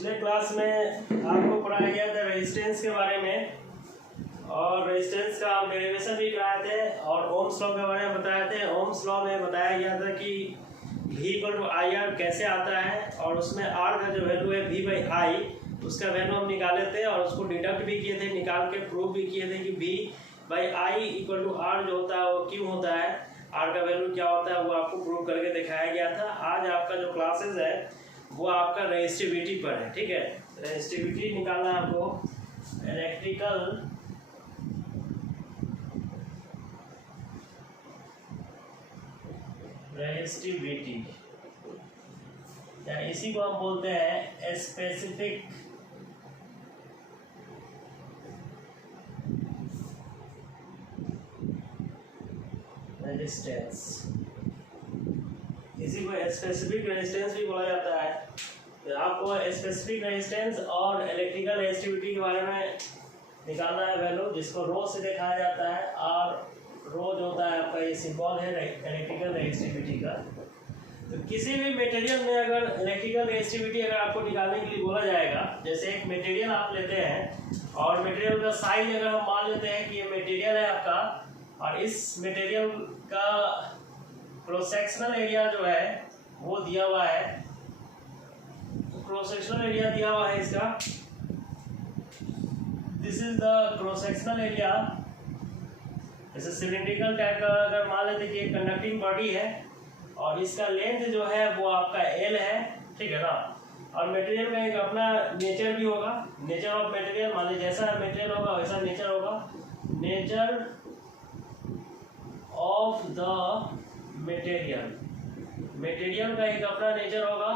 पिछले क्लास में आपको पढ़ाया गया था रेजिस्टेंस के बारे में, और रेजिस्टेंस का हम डेरिवेशन भी कराए थे और ओम्स लॉ के बारे में बताए थे। ओम्स लॉ में बताया गया था कि V/IR कैसे आता है, और उसमें R का जो वैल्यू है V/I, उसका वैल्यू हम निकाले थे और उसको डिडक्ट भी किए थे, निकाल के प्रूव भी किए थे कि V/I = R जो होता है वो क्यों होता है, R का वैल्यू क्या होता है, वो आपको प्रूव करके दिखाया गया था। आज आपका जो क्लासेस है वो आपका रेजिस्टिविटी पर है, ठीक है। रेजिस्टिविटी निकालना है आपको, इलेक्ट्रिकल रेजिस्टिविटी, या इसी को हम बोलते हैं स्पेसिफिक रेजिस्टेंस। इसी को स्पेसिफिक रेजिस्टेंस भी बोला जाता है। तो आपको स्पेसिफिक रेजिस्टेंस और इलेक्ट्रिकल रेजिस्टिविटी के बारे में निकालना है वैल्यू, जिसको रो से दिखाया जाता है। और रो जो होता है आपका ये सिंबल है इलेक्ट्रिकल रेजिस्टिविटी का। तो किसी भी मटेरियल में अगर इलेक्ट्रिकल रेजिस्टिविटी अगर आपको निकालने के लिए बोला जाएगा, जैसे एक मटेरियल आप लेते हैं और मटेरियल का साइज अगर हम मान लेते हैं कि ये मटेरियल है आपका, और इस मटेरियल का क्रॉस सेक्शनल एरिया जो है वो दिया हुआ है, क्रॉस सेक्शनल एरिया दिया हुआ है इसका, this is the cross sectional area. जैसे सिलिंड्रिकल टाइप का अगर मान लेते कि एक कंडक्टिंग बॉडी है और इसका लेंथ जो है वो आपका L है, ठीक है ना। और मटेरियल का एक अपना नेचर भी होगा, नेचर ऑफ मटेरियल, मान लीजिए जैसा मटेरियल होगा वैसा नेचर होगा। Nature of the material, material का एक अपना नेचर होगा,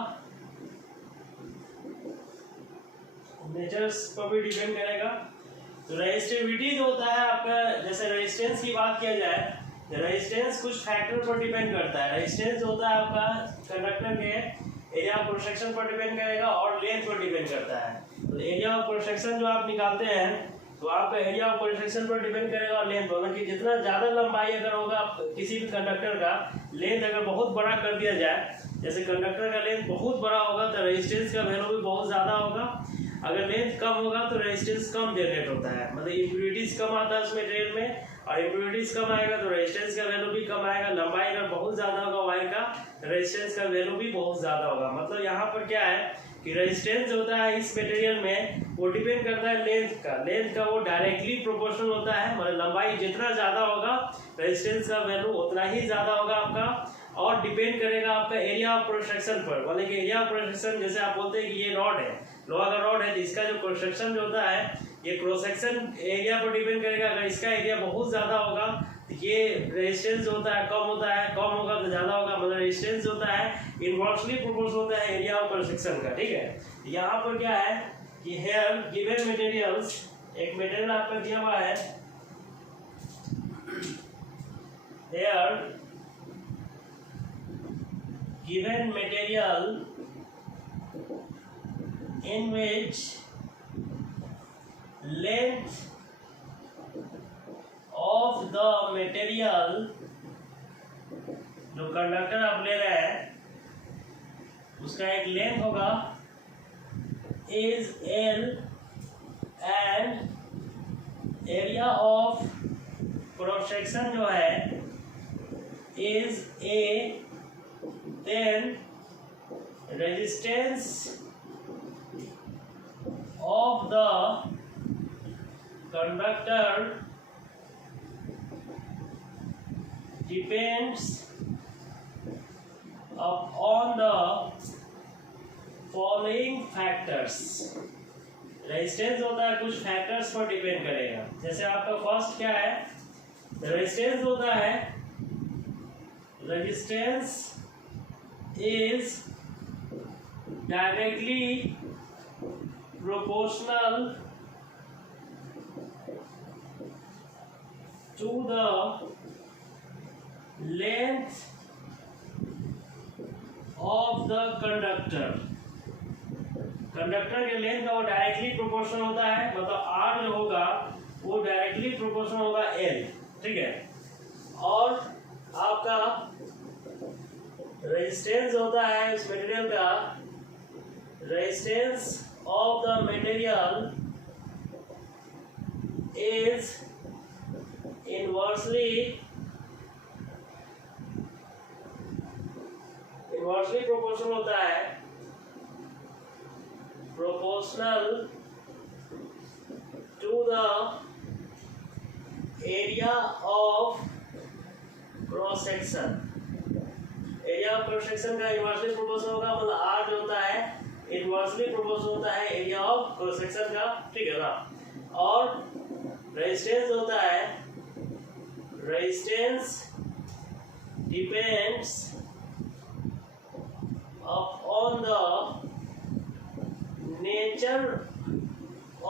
नेचर्स पर भी डिपेंड करेगा। तो रेजिस्टिविटी जो होता है आपका, जैसे रेजिस्टेंस की बात किया जाए, रेजिस्टेंस कुछ फैक्टर पर डिपेंड करता है। रेजिस्टेंस जो होता है आपका कंडक्टर के एरिया ऑफ क्रॉस सेक्शन पर डिपेंड करेगा और लेंथ पर डिपेंड करता है। तो एरिया ऑफ क्रॉस सेक्शन जो आप निकालते हैं तो आपका एरिया ऑफ क्रॉस सेक्शन पर डिपेंड करेगा और लेंथ पर, कि जितना ज़्यादा लंबाई अगर होगा किसी भी कंडक्टर का, लेंथ अगर बहुत बड़ा कर दिया जाए, जैसे कंडक्टर का लेंथ बहुत बड़ा होगा तो रेजिस्टेंस का वैल्यू भी बहुत ज़्यादा होगा। अगर लेंथ कम होगा तो रेजिस्टेंस कम जनरेट होता है, मतलब इम्प्योरिटीज कम आता है उस मटेरियल में, और इम्प्योरिटीज कम आएगा तो रेजिस्टेंस का वैल्यू भी कम आएगा। लंबाई अगर बहुत ज़्यादा होगा वायर का, रेजिस्टेंस का वैल्यू भी बहुत ज़्यादा होगा। मतलब यहाँ पर क्या है कि रेजिस्टेंस होता है इस मटेरियल में वो डिपेंड करता है लेंथ का वो डायरेक्टली प्रोपोर्शनल होता है, मतलब लंबाई जितना ज़्यादा होगा रेजिस्टेंस का वैल्यू उतना ही ज़्यादा होगा आपका, और डिपेंड करेगा आपका एरिया ऑफ क्रॉस सेक्शन पर। मतलब कि एरिया ऑफ क्रॉस सेक्शन, जैसे आप बोलते हैं कि ये रॉड है, लोहा का रॉड है, इसका जो क्रॉस सेक्शन जो होता है ये क्रॉस सेक्शन एरिया पर डिपेंड करेगा। अगर इसका एरिया बहुत ज़्यादा होगा तो ये रेजिस्टेंस जो होता है कम होता है, कम होगा तो ज़्यादा होगा, मतलब रेजिस्टेंस जो होता है इनवर्सली प्रोपोर्शनल होता है एरिया ऑफ क्रॉस सेक्शन का, ठीक है। यहाँ पर क्या है कि हेयर गिवन मटेरियल्स, एक मटेरियल आपका दिया हुआ है, here given material in which length of the material, जो कंडक्टर आप ले रहे हैं उसका एक लेंथ होगा is L and area of cross section जो है is A, then resistance of the conductor depends upon the following factors। Resistance होता है कुछ फैक्टर्स पर डिपेंड करेगा। जैसे आपका फर्स्ट क्या है, रेजिस्टेंस होता है, resistance is directly proportional to the length of the conductor। Conductor के लेंथ का वो डायरेक्टली प्रोपोर्शनल होता है, मतलब R जो होगा वो डायरेक्टली प्रोपोर्शनल होगा L, ठीक है। और आपका रेजिस्टेंस होता है इस मटेरियल का, resistance of the material is inversely proportional होता है, proportional to the area of cross section. Area of cross section का इनवर्सली प्रोपोर्शनल होगा, मतलब आर जो होता है इनवर्सली प्रोपोर्शनल होता है एरिया ऑफ क्रॉस सेक्शन का, ठीक है ना। और रेजिस्टेंस होता है, resistance depends upon the nature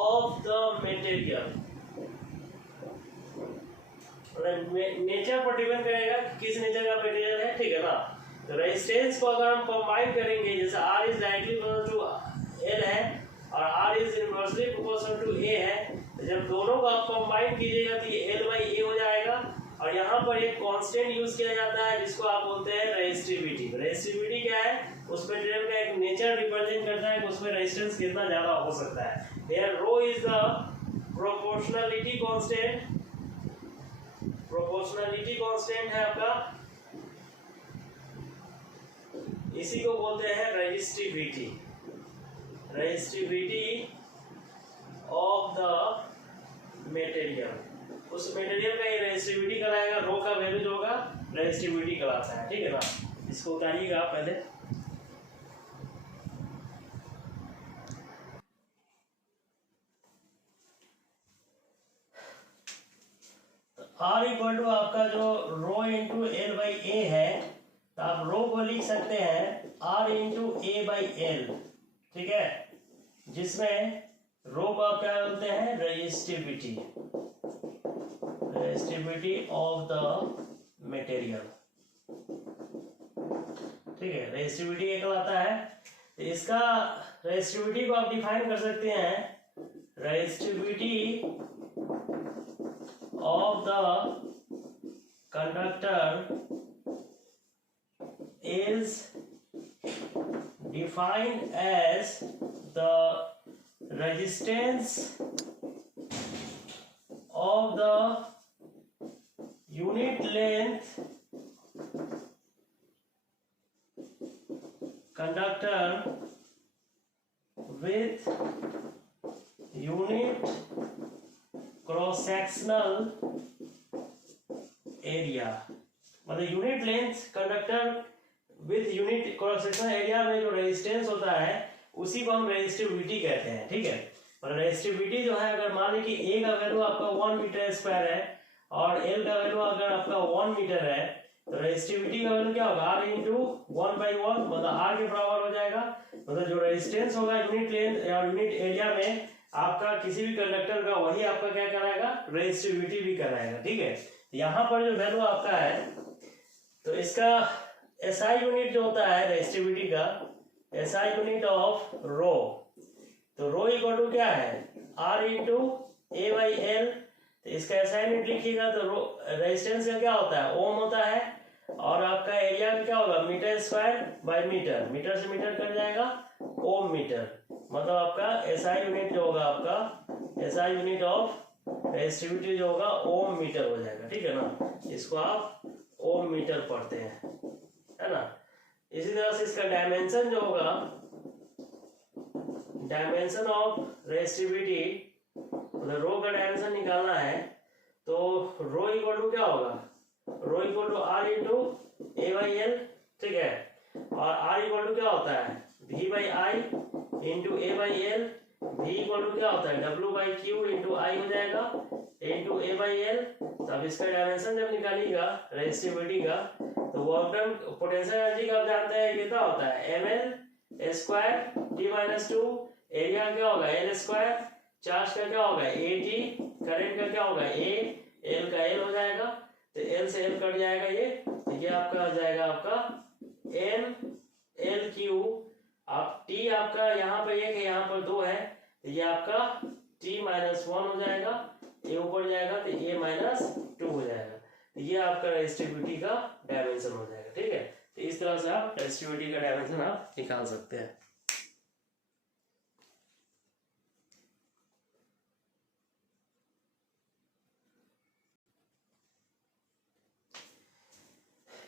of the material, nature पर डिपेंड करेगा किस नेचर का मटेरियल है, ठीक है ना। तो रेजिस्टेंस को अगर हम कंबाइन करेंगे, जैसे R is directly proportional to L है और R is inversely proportional to A है, तो जब दोनों को आप कंबाइन कीजिएगा तो ये L/A हो जाएगा। और यहाँ पर एक कांस्टेंट यूज किया जाता है जिसको आप बोलते हैं रेजिस्टिविटी। रेजिस्टिविटी क्या है, उस मटेरियल का एक नेचर रिप्रेजेंट करता है कि उसमें रेजिस्टेंस कितना ज्यादा हो सकता है। Here rho is the proportionality constant, proportionality constant है आपका, इसी को बोलते हैं resistivity, resistivity of the material. उस मटेरियल का ये रेजिस्टिविटी कहलाएगा, रो का वैल्यू जो होगा रेजिस्टिविटी कहलाता है, ठीक है ना। इसको उतारिएगा पहले। R इक्वल टू आपका जो रो इंटू एल बाई ए है, तो आप रो को लिख सकते हैं R into A by L, ठीक है, जिसमें रो को आप क्या बोलते हैं resistivity, resistivity of the material, ठीक है। रेजिस्टिविटी एक कहलाता है, तो इसका रेजिस्टिविटी को आप डिफाइन कर सकते हैं, resistivity of the conductor is defined as the resistance of the unit length conductor with unit cross sectional area, मतलब unit length conductor with unit cross sectional area में जो रेजिस्टेंस होता है उसी को हम रेजिस्टिविटी कहते हैं, ठीक है। और रेजिस्टिविटी जो है, अगर मान ली कि ए का वैल्यू आपका 1 मीटर स्क्वायर है और एल का वैल्यू अगर आपका 1 मीटर है, तो रेजिस्टिविटी का वैल्यू क्या होगा, आर इंटू 1/1, मतलब आर के बराबर हो जाएगा। मतलब जो रेजिस्टेंस होगा यूनिट लेंथ या यूनिट एरिया में आपका किसी भी कंडक्टर का, वही आपका क्या कराएगा, रेजिस्टिविटी भी कराएगा, ठीक है। यहाँ पर जो वैल्यू आपका है, तो इसका एसआई यूनिट जो होता है रेजिस्टिविटी का, एसआई यूनिट ऑफ रो, तो रो इक्वल टू क्या है, R into A by L. तो इसका एसआई यूनिट लिखिएगा तो रो रेजिस्टेंस का क्या होता है, ओम होता है, और आपका एरिया क्या होगा, metre square by metre, metre से मीटर कट जाएगा ओम मीटर, मतलब आपका एसआई यूनिट जो होगा, आपका एसआई यूनिट ऑफ रेजिस्टिविटी जो होगा ओम मीटर हो जाएगा, ठीक है ना। इसको आप ओम मीटर पढ़ते हैं, है ना। इसी तरह से इसका डायमेंशन जो होगा, डायमेंशन ऑफ रेजिस्टिविटी, मतलब रो का डायमेंशन निकालना है, तो रो इक्वल टू क्या होगा, rho equal to R into A by L, ठीक है। और आर इक्वल टू क्या होता है, V by I into A by L, V equal to क्या होता है, W by Q into I हो जाएगा इंटू ए बाई एल। तब इसका डायमेंशन जब निकालिएगा रेजिस्टिविटी का, तो वर्क डन पोटेंशियल एनर्जी का आप जानते हैं कितना होता है, ml square t minus 2, area क्या होगा एल स्क्वायर, चार्ज का क्या होगा at, करंट का क्या होगा a, l का l हो जाएगा, तो l से l कट जाएगा ये आपका आ जाएगा आपका n l q। आप t आपका यहाँ पर 1 है, यहाँ पर 2 है, तो ये आपका t माइनस 1 हो जाएगा, ये ऊपर जाएगा तो a माइनस 2 हो जाएगा। ये आपका रेजिस्टिविटी का डायमेंशन हो जाएगा, ठीक है। तो इस तरह से आप रेजिस्टिविटी का डायमेंशन आप निकाल सकते हैं।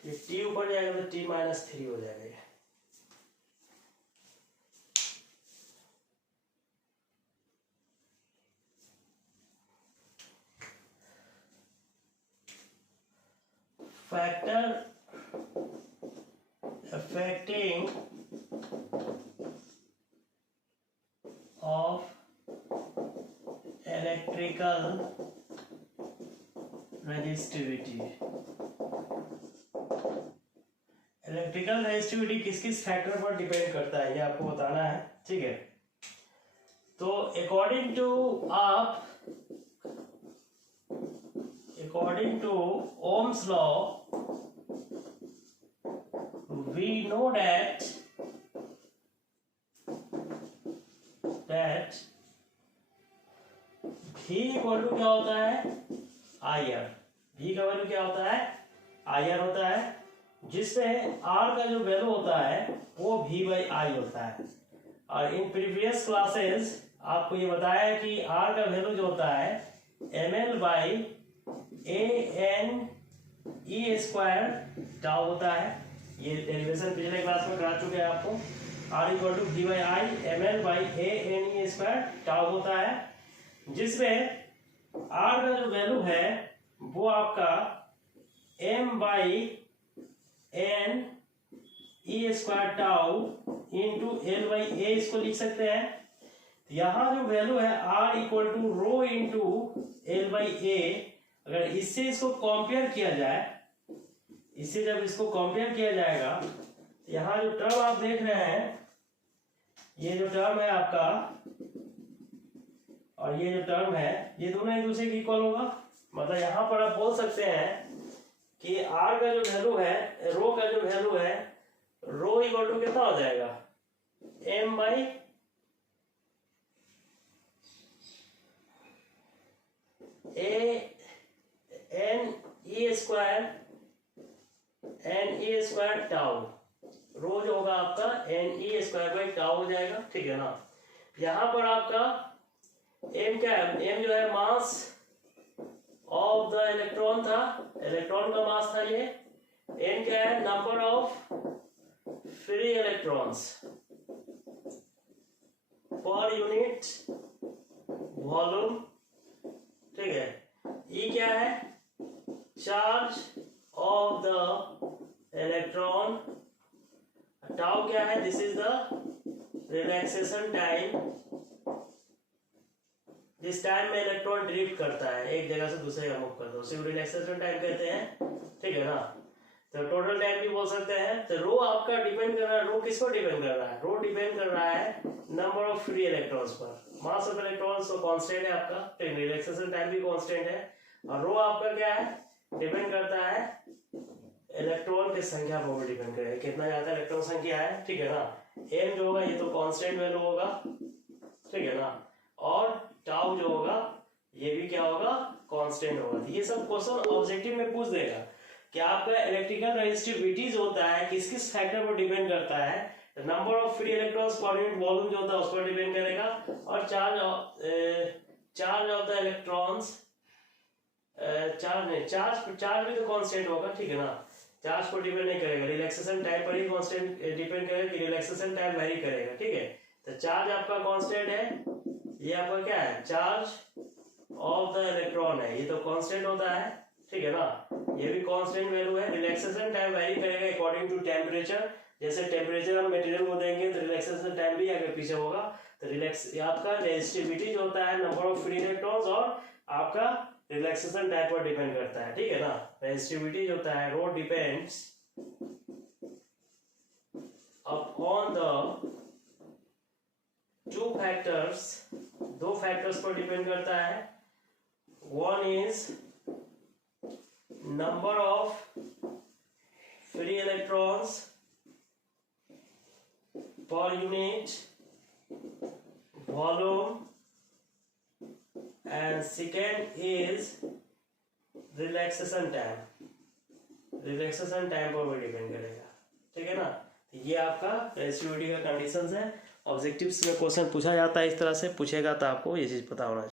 ये t ऊपर जाएगा तो t-3 हो जाएगा। Factor affecting of electrical resistivity। Electrical resistivity किस किस फैक्टर पर डिपेंड करता है ये आपको बताना है, ठीक है। तो according to Ohm's law we know that V equal to क्या होता है IR। V का वैल्यू क्या होता है IR होता है, जिसमें R का जो वैल्यू होता है वो V/I होता है। और इन प्रीवियस क्लासेस आपको ये बताया है कि R का वैल्यू जो होता है mL/ANE² टाउ होता है। ये डेरिवेशन पिछले क्लास में करा चुके हैं आपको। R equal to V/I mL/ANE² tau होता है, जिसमें R का जो वैल्यू है वो आपका m/NE² टाउ इंटू L/A इसको लिख सकते हैं। यहाँ जो वैल्यू है R equal to rho into L/A, अगर इससे इसको कंपेयर किया जाए, इससे जब इसको कंपेयर किया जाएगा तो यहाँ जो टर्म आप देख रहे हैं, ये जो टर्म है आपका और ये जो टर्म है, ये दोनों एक दूसरे के इक्वल होगा। मतलब यहाँ पर आप बोल सकते हैं कि R का जो वैल्यू है, रो का जो वैल्यू है, रो इक्वल टू कितना हो जाएगा m/NE² टाउ। रो जो होगा आपका NE² टाउ हो जाएगा, ठीक है ना। यहाँ पर आपका m क्या है, m जो है मास ऑफ द इलेक्ट्रॉन था, इलेक्ट्रॉन का मास था ये। n क्या है, number of free electrons per unit volume, ठीक है। E क्या है, charge of the electron. Tau क्या है, this is the relaxation time, जिस टाइम में इलेक्ट्रॉन ड्रिफ्ट करता है, एक जगह से दूसरे जगह मूव करता है, उसे रिलैक्सेशन टाइम कहते हैं, ठीक है ना। तो टोटल टाइम भी बोल सकते हैं। तो रो आपका डिपेंड कर रहा है, रो किस पर डिपेंड कर रहा है, रो डिपेंड कर रहा है नंबर ऑफ फ्री इलेक्ट्रॉन्स पर। मास ऑफ इलेक्ट्रॉन्स तो कांस्टेंट है आपका, तो रिलैक्सेशन टाइम भी कांस्टेंट है। और रो आपका क्या है, डिपेंड करता है इलेक्ट्रॉन की संख्या पर भी डिपेंड करेगा, कितना ज्यादा इलेक्ट्रॉन संख्या है, ठीक है ना। m जो होगा ये तो कांस्टेंट वैल्यू होगा, ठीक है ना। और टाउ जो होगा ये भी क्या होगा, कांस्टेंट होगा। ये सब क्वेश्चन ऑब्जेक्टिव में पूछ देगा कि आपका इलेक्ट्रिकल रेजिस्टिविटी जो होता है किस किस फैक्टर पर डिपेंड करता है। Number of free electrons per unit volume जो होता है उस पर डिपेंड करेगा, और charge of the electrons, charge भी तो कांस्टेंट होगा, ठीक है ना। चार्ज पर डिपेंड नहीं करेगा, रिलैक्सेशन टाइम पर ही कांस्टेंट डिपेंड करेगा कि रिलैक्सेशन टाइम वेरी करेगा, ठीक है। तो चार्ज आपका कांस्टेंट है, ये आपका क्या है, चार्ज ऑफ द इलेक्ट्रॉन है, ये तो कांस्टेंट होता है, ठीक है ना। ये भी कांस्टेंट वैल्यू है। रिलैक्सेशन टाइम वेरी करेगा अकॉर्डिंग टू टेम्परेचर, जैसे टेम्परेचर हम मटेरियल को देंगे तो रिलैक्सेशन टाइम भी आगे पीछे होगा। तो आपका रेजिस्टिविटी जो होता है नंबर ऑफ फ्री इलेक्ट्रॉन्स और आपका रिलैक्सेशन टाइम पर डिपेंड करता है, ठीक है ना। रेजिस्टिविटी जो होता है rho depends upon the two factors, दो फैक्टर्स पर डिपेंड करता है। One is number of free electrons per unit volume, and second is relaxation time, relaxation time पर भी डिपेंड करेगा, ठीक है ना। ये आपका रेजिस्टिविटी का कंडीशंस है। ऑब्जेक्टिव्स में क्वेश्चन पूछा जाता है, इस तरह से पूछेगा तो आपको ये चीज पता होना चाहिए।